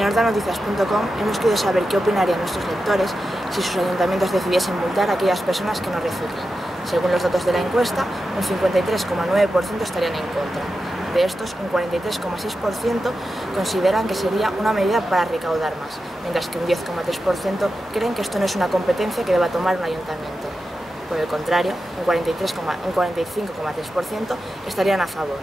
En hortanoticias.com hemos querido saber qué opinarían nuestros lectores si sus ayuntamientos decidiesen multar a aquellas personas que no reciclan. Según los datos de la encuesta, un 53,9% estarían en contra. De estos, un 43,6% consideran que sería una medida para recaudar más, mientras que un 10,3% creen que esto no es una competencia que deba tomar un ayuntamiento. Por el contrario, un 45,3% estarían a favor.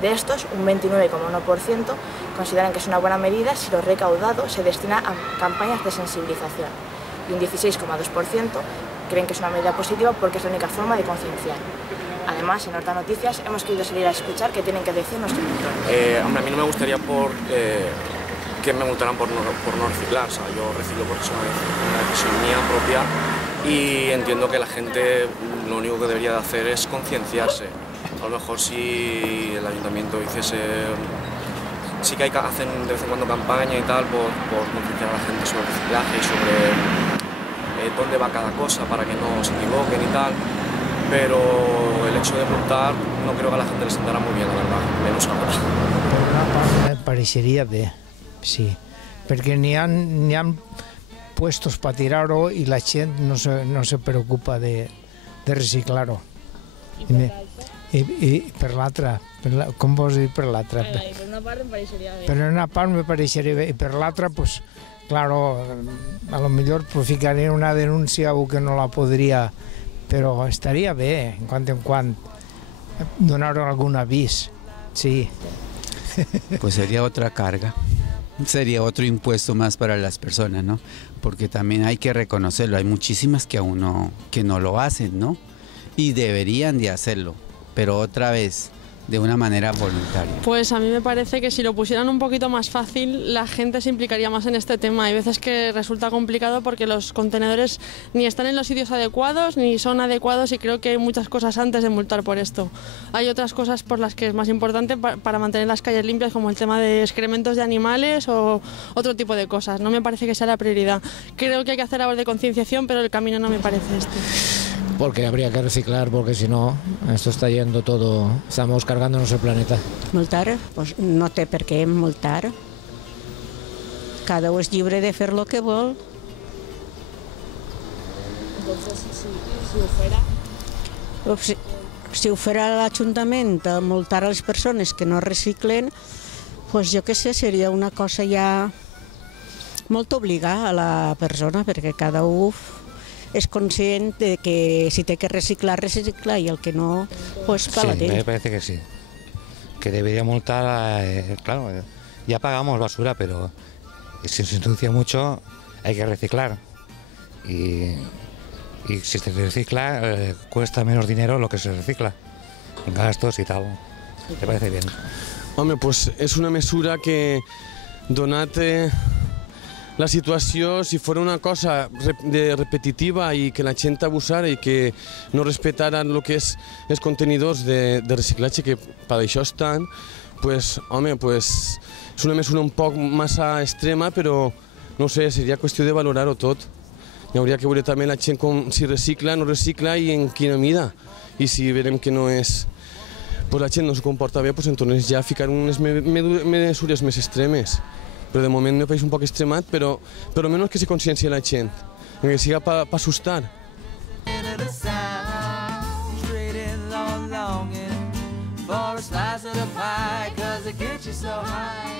De estos, un 29,1% consideran que es una buena medida si lo recaudado se destina a campañas de sensibilización y un 16,2% creen que es una medida positiva porque es la única forma de concienciar. Además, en Horta Noticias hemos querido salir a escuchar qué tienen que decir nuestros lectores. Hombre, a mí no me gustaría que me multaran por no reciclar. O sea, yo reciclo porque es una decisión mía propia y entiendo que la gente lo único que debería de hacer es concienciarse. A lo mejor si el ayuntamiento hiciese... Sí que hacen de vez en cuando campaña y tal por concienciar a la gente sobre el reciclaje y sobre dónde va cada cosa para que no se equivoquen y tal, pero el hecho de multar no creo que a la gente le sentará muy bien, la verdad, menos ahora. Me pareixeria bé, sí, perquè n'hi ha puestos per tirar-ho i la gent no se preocupa de reciclar-ho. I per l'altra, com vols dir per l'altra? Per una part em pareixeria bé. Per una part me pareixeria bé, i per l'altra, pues, claro, a lo millor ficaré una denúncia a algú que no la podria, però estaria bé, en quant, donar algun avís, sí. Pues sería otra carga, sería otro impuesto más para las personas, ¿no? Porque también hay que reconocerlo, hay muchísimas que aún no lo hacen, ¿no? Y deberían de hacerlo, pero otra vez, de una manera voluntaria. Pues a mí me parece que si lo pusieran un poquito más fácil, la gente se implicaría más en este tema. Hay veces que resulta complicado porque los contenedores ni están en los sitios adecuados ni son adecuados y creo que hay muchas cosas antes de multar por esto. Hay otras cosas por las que es más importante para mantener las calles limpias, como el tema de excrementos de animales o otro tipo de cosas. No me parece que sea la prioridad. Creo que hay que hacer labor de concienciación, pero el camino no me parece este. Porque habría que reciclar, porque si no, esto está yendo todo, estamos cargándonos el planeta. Multar? Pues no té per què multar. Cada u és lliure de fer lo que vol. Entonces, si ho fuera... Si ho fuera l'Ajuntament a multar a les persones que no reciclen, pues jo què sé, seria una cosa ja molt obligar a la persona, perquè cada u es conscient de que si té que reciclar, recicla, y el que no, pues para Sí, me parece que sí. Que debería multar, claro, ya pagamos basura, pero si se ensucia mucho hay que reciclar. Y si se recicla, cuesta menos dinero lo que se recicla, en gastos y tal. ¿Te parece bien? Home, pues és una mesura que, donat la situació, si fos una cosa repetitiva i que la gent abusara i que no respectaran el que és els contenidors de reciclatge, que per això estan, pues, home, pues, és una mesura un poc massa extrema, però no sé, seria qüestió de valorar-ho tot. Hi hauria que veure també la gent si recicla, no recicla i en quina mida. I si veurem que no és, pues la gent no es comporta bé, pues entonces ja ficar unes mesures més extremes. Però de moment me pareix un poc extremat, però almenys que se consciencia la gent, que siga per assustar. For a slice of the pie, 'cause it gets you so high.